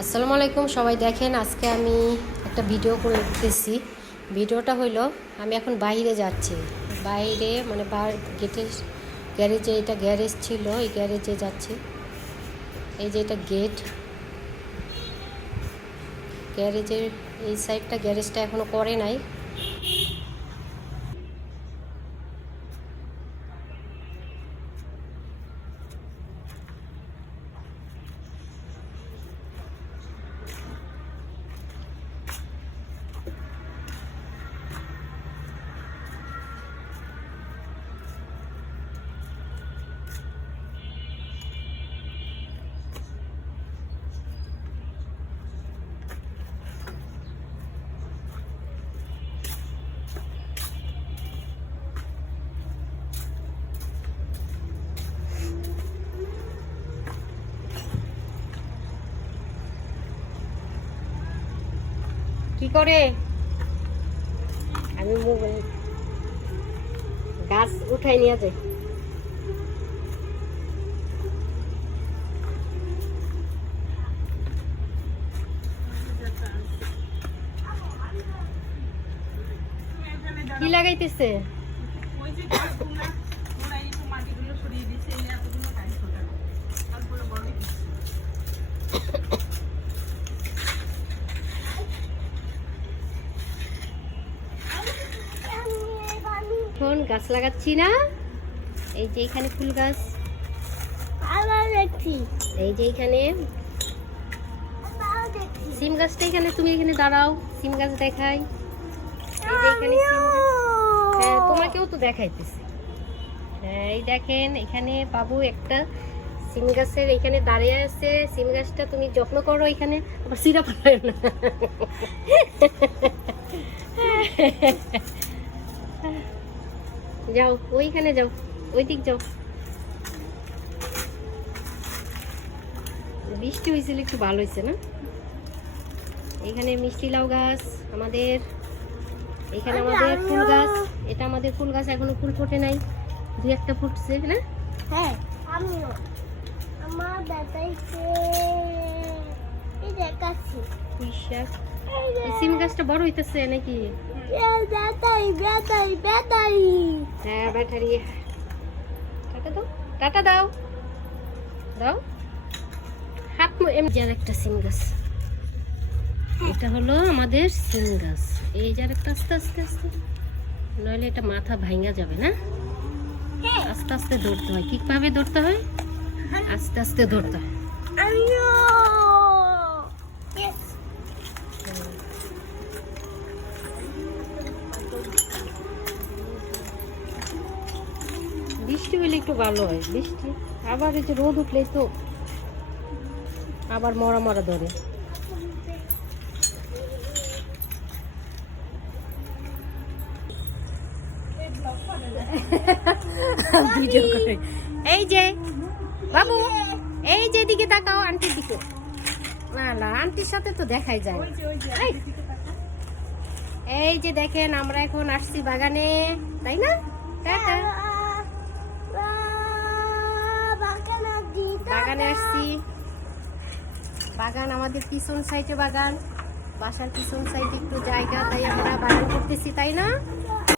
আসসালামু আলাইকুম সবাই। দেখেন আজকে আমি একটা ভিডিও করে দিতেছি। ভিডিওটা হইল আমি এখন বাইরে যাচ্ছি, বাইরে মানে গেটের গ্যারেজে, এটা গ্যারেজ ছিল, এই গ্যারেজে যাচ্ছি। এই যে এটা গেট, গ্যারেজের এই সাইডটা, গ্যারেজটা এখনও করে নাই। কি করে আমি মোবাইল গাছ উঠাই নিয়ে যাই। কি লাগাইতেছে? এখন গাছ লাগাচ্ছি না, এই যে এখানে ফুল গাছ, এই যে এখানে সিম গাছটা, এখানে তুমি এখানে দাঁড়াও, সিম গাছ দেখাই। এই যে এখানে সিম গাছ, হ্যাঁ তোমাকেও তো দেখাইতেছি। হ্যাঁ এই দেখেন এখানে বাবু একটা সিম গাছের এখানে দাঁড়িয়ে আছে। সিম গাছটা তুমি যত্ন করো, এখানে আবার সিরা পাঠায় না। যাও ওইখানে যাও, ওই দিক যাও। বৃষ্টি হয়েছিল, একটু ভালো হয়েছে না? এখানে মিষ্টি লাউ গাছ আমাদের, এখানে আমাদের ফুল গাছ, এটা আমাদের ফুল গাছ, এখনো ফুল ফোটে নাই, দুই একটা ফুটছে না? হ্যাঁ আমিও আমার দেখাইছে, এই দেখাচ্ছি পুঁইশাক। এই সিম গাছটা বড় হইতেছে নাকি? ব্যাটারি ব্যাটারি ব্যাটারি হ্যাঁ ব্যাটারি। টাটা দাও, টাটা দাও, দাও হাত এমনি। আর একটা সিম গাছ, এটা হলো আমাদের সিম গাছ। এই যে আরেকটা, আস্তে আস্তে আস্তে, নইলে এটা মাথা ভাঙা যাবে না। আস্তে আস্তে ধরতে হয়। কিভাবে ধরতে হয়? আস্তে আস্তে ধরতে হয়। আমিও বৃষ্টি হলে একটু ভালো হয়, বৃষ্টি আবার এই যে রোদ উঠলেই তো আবার মরা মরা ধরে। ভিডিও করে। এই যে বাবু, এই যে দিকে তাকাও, আন্টির দিকে। না না, আন্টির সাথে তো দেখাই যায়। এই যে দেখেন আমরা এখন আসছি বাগানে, তাই না? টাটা। বাগানে আসছি, বাগান আমাদের পিছন সাইডে বাগান, বাসার পিছন সাইডে একটু জায়গা, তাই আমরা বাগান করতেছি, তাই না?